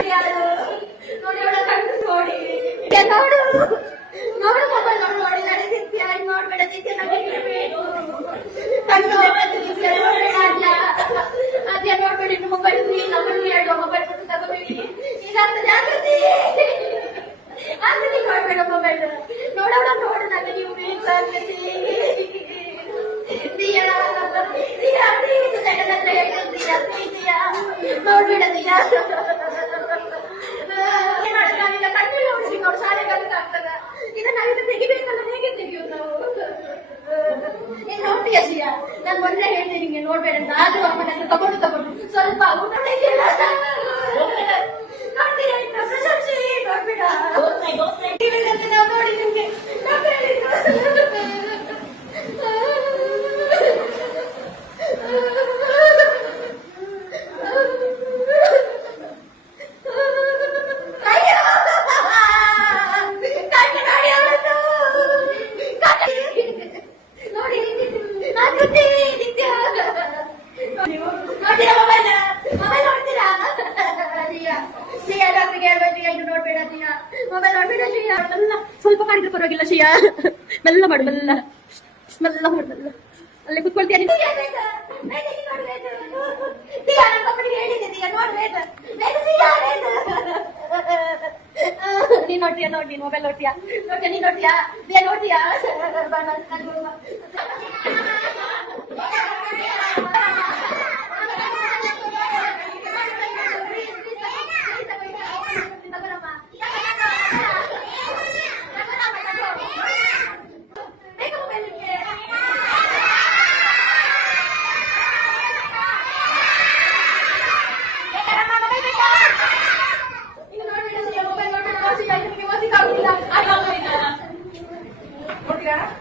ನೋಡಿ ಅವಳ ಕಣ್ಣು ನೋಡಿ ನೋಡು ನೋಡು ಮೊಬೈಲ್ ನೋಡಿ ನೋಡಿ ನಡೆದಿತ್ಯ ನೋಡ್ಬೇಡ ನಿತ್ಯ ನಡೀಬೇಕು ಕಣ್ಣು ಅದ್ಯ ನೋಡ್ಬೇಡಿ ಮೊಬೈಲ್ ನಮ್ಮನ್ನು ಎರಡು ಮೊಬೈಲ್ ಕೊಟ್ಟು ತಗೋಬೇಡಿ ಇದಾಗ್ತ ಜಾಗೃತಿ ಆಕೃತಿ ನೋಡ್ಬೇಡ ಮೊಬೈಲ್ ನೋಡೋಣ ನೋಡು ನನಗೆ ನೀವು ಬೇಕಾಗ್ತದೆ ನೋಡ್ಬೇಡ ದಿಯಾ ಕಣ್ಣಲ್ಲಿ ನೋಡಿಸಿ ನೋಡು ಶಾಲೆ ಕಲಿತ ಆಗ್ತದ ಇದನ್ನ ನಾವಿದು ತೆಗಿಬೇಕಲ್ಲ ಹೇಗೆ ತೆಗಿಯೋದು ನಾವು ನೀನ್ ನೋಡ್ತೀಯ ಸಿಯ ನಾನು ಮೊನ್ನೆ ಹೇಳ್ತೀನಿ ನಿಂಗೆ ನೋಡ್ಬೇಡ ಅಂತ ಆದ್ರೂ ಅಮ್ಮನ ತಗೊಂಡು ಸ್ವಲ್ಪ ಊಟ ತೆಗಿಯಲ್ಲ ನೋಡ್ತೀಯ ಪ್ರಶಂಸೆ ನೋಡ್ಬೇಡ ನಾವು ನೋಡಿ ನಿಮ್ಗೆ ಸ್ವಲ್ಪ ಮಾಡಿದ್ರೆ ಪರವಾಗಿಲ್ಲ ಶಿಯಾ ಮೆಲ್ಲ ಮಾಡು ಮೆಲ್ಲ ಮೆಲ್ಲ ಮಾಡು ಮೆಲ್ಲ ಅಲ್ಲೇ ಕುತ್ಕೊಳ್ತೀಯ ನೀನು ನೋಡ್ತೀಯ ನೋಡಿ ಮೊಬೈಲ್ ನೋಡ್ತೀಯಾ ನೀನ್ ನೋಡ್ತೀಯಾ ನೋಡ್ತೀಯಾ Obrigada.